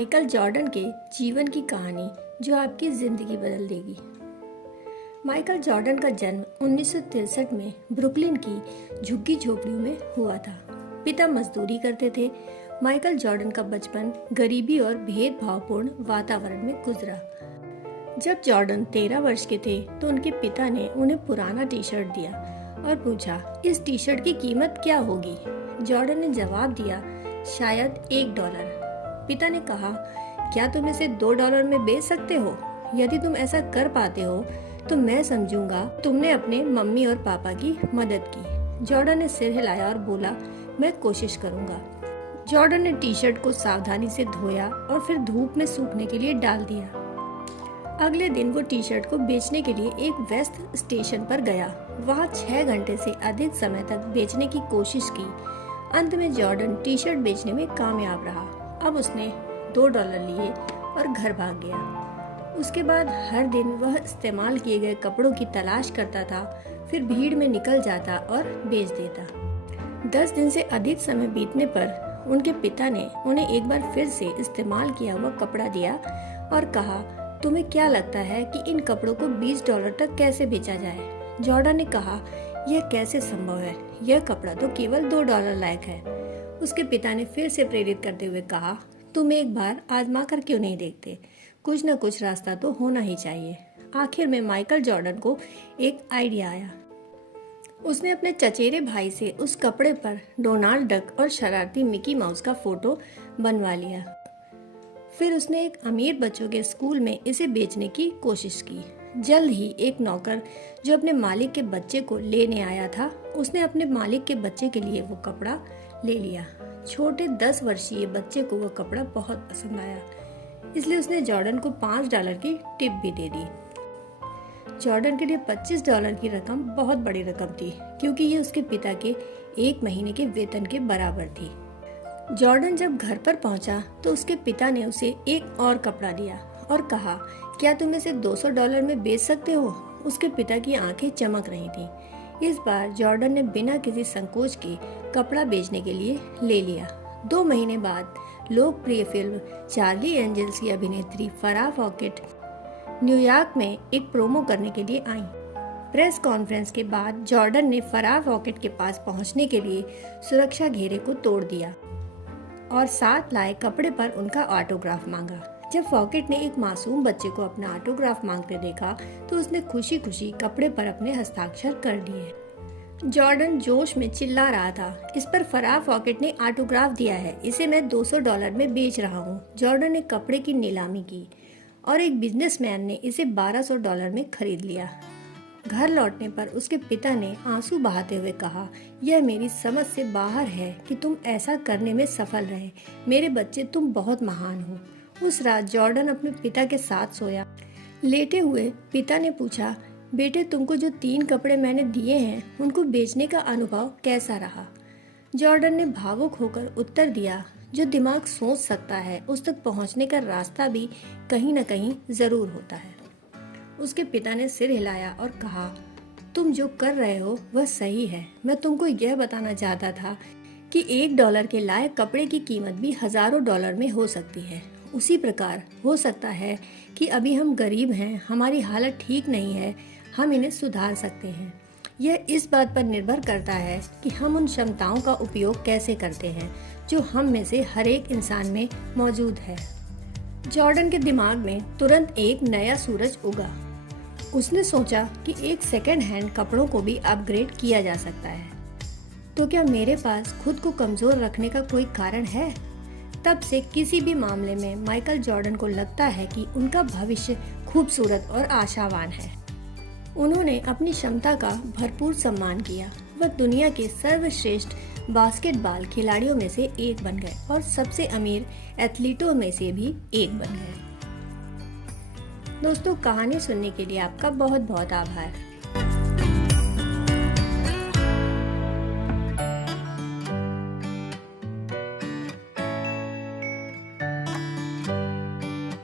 Michael Jordan के जीवन की कहानी जो आपकी ज़िंदगी बदल देगी। माइकल जॉर्डन का जन्म 1963 में ब्रुकलिन की झुग्गी झोपड़ियों में हुआ था। पिता मजदूरी करते थे। माइकल जॉर्डन का बचपन गरीबी और भेदभावपूर्ण वातावरण में गुजरा। जब जॉर्डन 13 वर्ष के थे तो उनके पिता ने उन्हें पुराना टी शर्ट दिया और पूछा, इस टी शर्ट की कीमत क्या होगी? जॉर्डन ने जवाब दिया, शायद $1। पिता ने कहा, क्या तुम इसे $2 में बेच सकते हो? यदि तुम ऐसा कर पाते हो तो मैं समझूंगा तुमने अपने मम्मी और पापा की मदद की। जॉर्डन ने सिर हिलाया और बोला, मैं कोशिश करूंगा। जॉर्डन ने टी शर्ट को सावधानी से धोया और फिर धूप में सूखने के लिए डाल दिया। अगले दिन वो टी शर्ट को बेचने के लिए एक वेस्ट स्टेशन पर गया। वहाँ 6 घंटे से अधिक समय तक बेचने की कोशिश की। अंत में जॉर्डन टी शर्ट बेचने में कामयाब रहा। अब उसने $2 लिए और घर भाग गया। उसके बाद हर दिन वह इस्तेमाल किए गए कपड़ों की तलाश करता था, फिर भीड़ में निकल जाता और बेच देता। 10 दिन से अधिक समय बीतने पर उनके पिता ने उन्हें एक बार फिर से इस्तेमाल किया हुआ कपड़ा दिया और कहा, तुम्हें क्या लगता है कि इन कपड़ों को $20 तक कैसे बेचा जाए? जॉर्डन ने कहा, यह कैसे संभव है? यह कपड़ा तो केवल $2 लायक है। उसके पिता ने फिर से प्रेरित करते हुए कहा, तुम एक बार आजमा कर क्यों नहीं देखते? कुछ न कुछ रास्ता तो होना ही चाहिए। आखिर में माइकल जॉर्डन को एक आइडिया आया। उसने अपने चचेरे भाई से उस कपड़े पर डोनाल्ड डक और शरारती मिकी माउस का फोटो बनवा लिया। फिर उसने एक अमीर बच्चों के स्कूल में इसे बेचने की कोशिश की। जल्द ही एक नौकर जो अपने मालिक के बच्चे को लेने आया था, उसने अपने मालिक के बच्चे के लिए वो कपड़ा ले लिया। छोटे 10 वर्षीय बच्चे को वो कपड़ा बहुत पसंद आया, इसलिए उसने जॉर्डन को $5 की टिप भी दे दी। जॉर्डन के लिए $25 की रकम बहुत बड़ी रकम थी, क्योंकि ये उसके पिता के 1 महीने के वेतन के बराबर थी। जॉर्डन जब घर पर पहुंचा तो उसके पिता ने उसे एक और कपड़ा दिया और कहा, क्या तुम इसे $200 में बेच सकते हो? उसके पिता की आंखें चमक रही थीं। इस बार जॉर्डन ने बिना किसी संकोच के कपड़ा बेचने के लिए ले लिया। 2 महीने बाद लोकप्रिय फिल्म चार्ली एंजल्स की अभिनेत्री फराह फॉकेट न्यूयॉर्क में एक प्रोमो करने के लिए आई। प्रेस कॉन्फ्रेंस के बाद जॉर्डन ने फराह फॉकेट के पास पहुंचने के लिए सुरक्षा घेरे को तोड़ दिया और साथ लाए कपड़े पर उनका ऑटोग्राफ मांगा। जब फॉकेट ने एक मासूम बच्चे को अपना ऑटोग्राफ मांगते देखा तो उसने खुशी खुशी कपड़े पर अपने हस्ताक्षर कर दिए। जॉर्डन जोश में चिल्ला रहा था, इस पर फराह फॉकेट ने ऑटोग्राफ दिया है, इसे मैं $200 में बेच रहा हूँ। जॉर्डन ने कपड़े की नीलामी की और एक बिजनेसमैन ने इसे $1200 में खरीद लिया। घर लौटने पर उसके पिता ने आंसू बहाते हुए कहा, यह मेरी समझ से बाहर है कि तुम ऐसा करने में सफल रहे। मेरे बच्चे, तुम बहुत महान हो। उस रात जॉर्डन अपने पिता के साथ सोया। लेटे हुए पिता ने पूछा, बेटे, तुमको जो 3 कपड़े मैंने दिए हैं उनको बेचने का अनुभव कैसा रहा? जॉर्डन ने भावुक होकर उत्तर दिया, जो दिमाग सोच सकता है उस तक पहुंचने का रास्ता भी कहीं न कहीं जरूर होता है। उसके पिता ने सिर हिलाया और कहा, तुम जो कर रहे हो वह सही है। मैं तुमको यह बताना चाहता था कि $1 के लायक कपड़े की कीमत भी हजारों डॉलर में हो सकती है। उसी प्रकार हो सकता है कि अभी हम गरीब हैं, हमारी हालत ठीक नहीं है, हम इन्हें सुधार सकते हैं। यह इस बात पर निर्भर करता है कि हम उन क्षमताओं का उपयोग कैसे करते हैं जो हम में से हर एक इंसान में मौजूद है। जॉर्डन के दिमाग में तुरंत एक नया सूरज उगा। उसने सोचा कि एक सेकेंड हैंड कपड़ों को भी अपग्रेड किया जा सकता है। तो क्या मेरे पास खुद को कमजोर रखने का कोई कारण है? तब से किसी भी मामले में माइकल जॉर्डन को लगता है कि उनका भविष्य खूबसूरत और आशावान है। उन्होंने अपनी क्षमता का भरपूर सम्मान किया। वह दुनिया के सर्वश्रेष्ठ बास्केटबॉल खिलाड़ियों में से एक बन गए और सबसे अमीर एथलीटों में से भी एक बन गए। दोस्तों, कहानी सुनने के लिए आपका बहुत बहुत आभार।